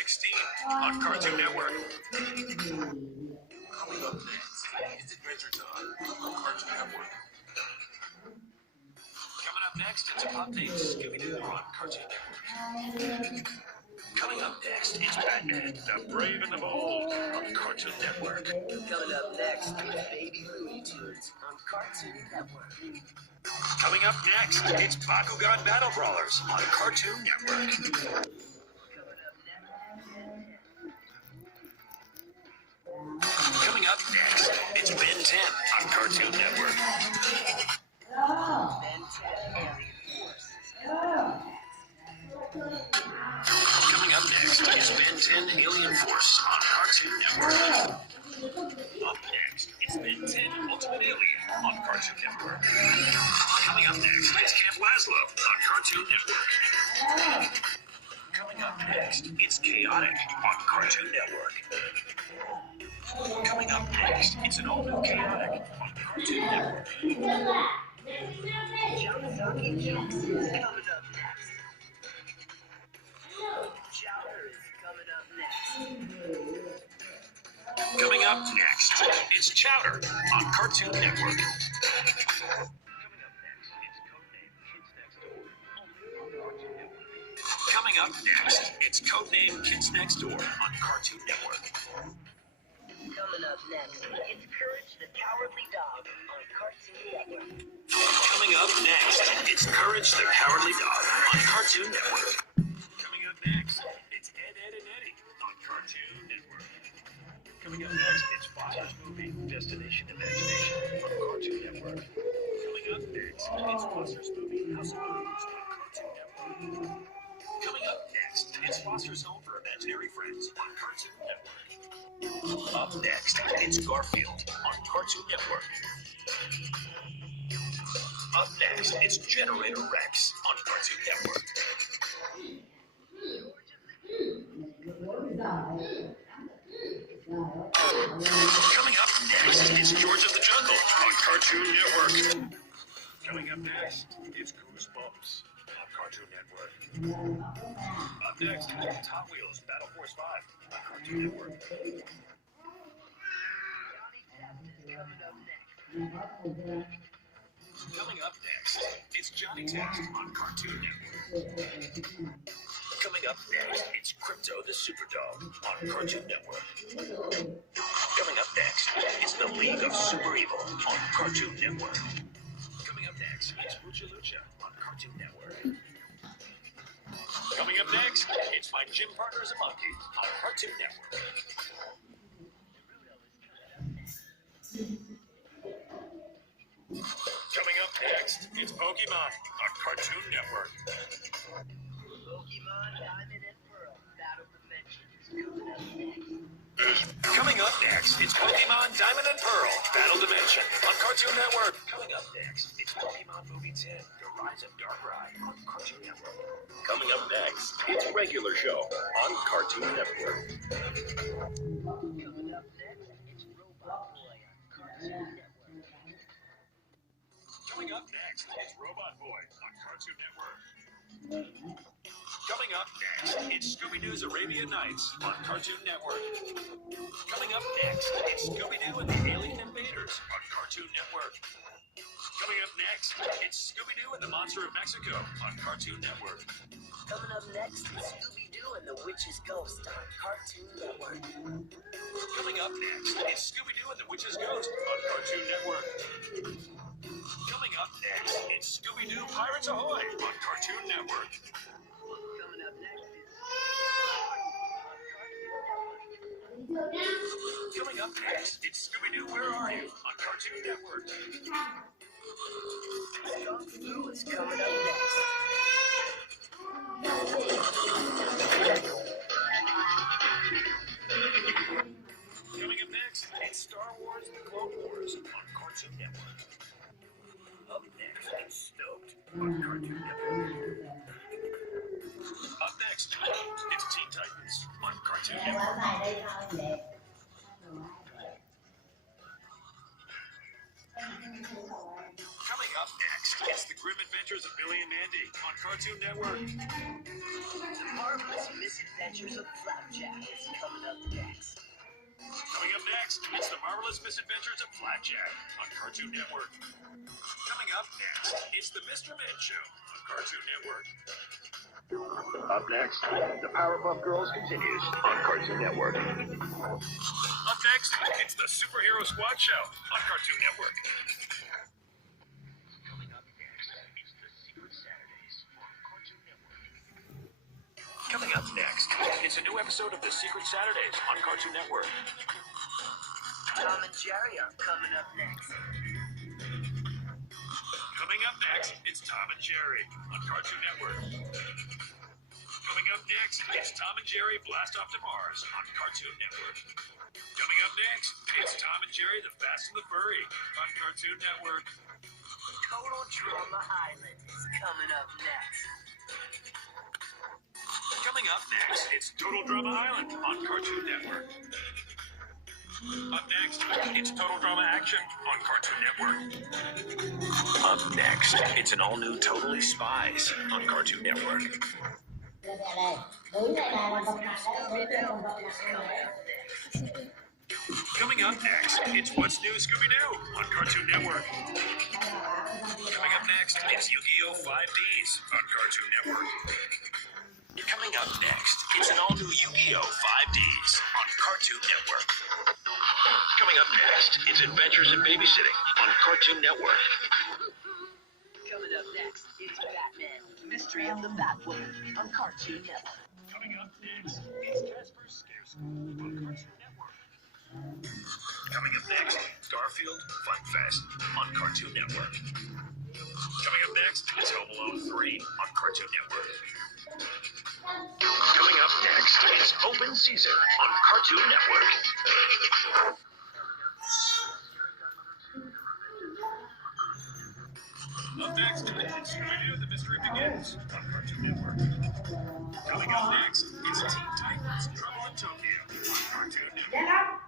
16 on Cartoon Network. Coming up next, it's Adventure Time on Cartoon Network. Coming up next, it's a pup named Scooby-Doo on Cartoon Network. Coming up next, it's Batman, the Brave and the Bold on Cartoon Network. Coming up next, it's Baby Looney Tunes on Cartoon Network. Coming up next, it's Bakugan Battle Brawlers on Cartoon Network. Coming up next, it's Ben 10 on Cartoon Network. Ben 10 Alien Force. Coming up next is Ben 10 Alien Force on Cartoon Network. Up next, it's Ben 10 Ultimate Alien on Cartoon Network. Coming up next, it's Camp Lazlo on Cartoon Network. Coming up next, it's Chaotic on Cartoon Network. Coming up next, it's an all-new Chaotic on Cartoon Network. Johnny Jokes is coming up next. Chowder is coming up next. Coming up next, it's Chowder on Cartoon Network. Coming up next, it's Codename Kids Next Door on Cartoon Network. Coming up next, it's Courage the Cowardly Dog on Cartoon Network. Coming up next, it's Courage the Cowardly Dog on Cartoon Network. Coming up next, it's Ed, Edd and Eddy on Cartoon Network. Coming up next, it's Foster's movie Destination Imagination on Cartoon Network. Coming up next, it's Foster's movie House of Moves on Cartoon Network. Coming up next, it's Foster's Home for Imaginary Friends on Cartoon Network. Up next, it's Garfield on Cartoon Network. Up next, it's Generator Rex on Cartoon Network. Coming up next, it's George of the Jungle on Cartoon Network. Coming up next, it's Goosebumps on Cartoon Network. Up next, it's Hot Wheels Battle Force 5 on Cartoon Network. Coming up next, it's Johnny Test on Cartoon Network. Coming up next, it's Crypto the Superdog on Cartoon Network. Coming up next, it's The League of Super Evil on Cartoon Network. Coming up next, it's Lucha Lucha on Cartoon Network. Coming up next, it's My Gym Partner's a Monkey on Cartoon Network. Coming up next, it's Pokemon on Cartoon Network. Pokemon Diamond and Pearl Battle Dimension is coming up next. Coming up next, it's Pokemon Diamond and Pearl Battle Dimension on Cartoon Network. Coming up next, it's Pokemon Movie 10 The Rise of Darkrai on Cartoon Network. Coming up next, it's Regular Show on Cartoon Network. Coming up next, it's Robot Boy on Cartoon Network. Coming up next, it's Robot Boy on Cartoon Network. Coming up next, it's Scooby-Doo's Arabian Nights on Cartoon Network. Coming up next, it's Scooby-Doo and the Alien Invaders on Cartoon Network. Coming up next, it's Scooby-Doo and the Monster of Mexico on Cartoon Network. Coming up next is Scooby-Doo and the Witch's Ghost on Cartoon Network. Coming up next, it's Scooby-Doo and the Witch's Ghost on Cartoon Network. Coming up next, it's Scooby-Doo Pirates Ahoy on Cartoon Network. Coming up next is Coming up next, it's Scooby-Doo Where Are You on Cartoon Network. Kung Fu is coming up next. Coming up next, it's Star Wars The Clone Wars on Cartoon Network. Up next, it's Stoked on Cartoon Network. Up next, it's Teen Titans on Cartoon Network. Coming up next, next, it's the grim adventures of Billy and Mandy on Cartoon Network. The marvelous misadventures of Flapjack is coming up next. Coming up next, it's the marvelous misadventures of Flapjack on Cartoon Network. Coming up next, it's the Mr. Men Show on Cartoon Network. Up next, the Powerpuff Girls continues on Cartoon Network. Up next, it's the Superhero Squad Show on Cartoon Network. Coming up next, it's the Secret Saturdays on Cartoon Network. Coming up next, it's a new episode of the Secret Saturdays on Cartoon Network. Tom and Jerry are coming up next. Coming up next, it's Tom and Jerry on Cartoon Network. Coming up next, it's Tom and Jerry Blast Off to Mars on Cartoon Network. Coming up next, it's Tom and Jerry the Fast and the Furry on Cartoon Network. Total Drama Island is coming up next. Coming up next, it's Total Drama Island on Cartoon Network. Up next, it's Total Drama Action on Cartoon Network. Up next, it's an all-new Totally Spies on Cartoon Network. Coming up next, it's What's New Scooby-Doo on Cartoon Network. Coming up next, it's Yu-Gi-Oh! 5Ds on Cartoon Network. Coming up next, it's an all-new Yu-Gi-Oh! 5Ds on Cartoon Network. Coming up next, it's Adventures in Babysitting on Cartoon Network. Coming up next, it's Batman, Mystery of the Batwoman on Cartoon Network. Coming up next, it's Casper's Scare School on Cartoon Network. Coming up next, Garfield Fun Fest on Cartoon Network. Coming up next, it's Home Alone 3 on Cartoon Network. Coming up next, it's Open Season on Cartoon Network. Up next, it's Scooby-Doo, The Mystery Begins on Cartoon Network. Coming up next, it's Teen Titans Trouble in Tokyo on Cartoon Network.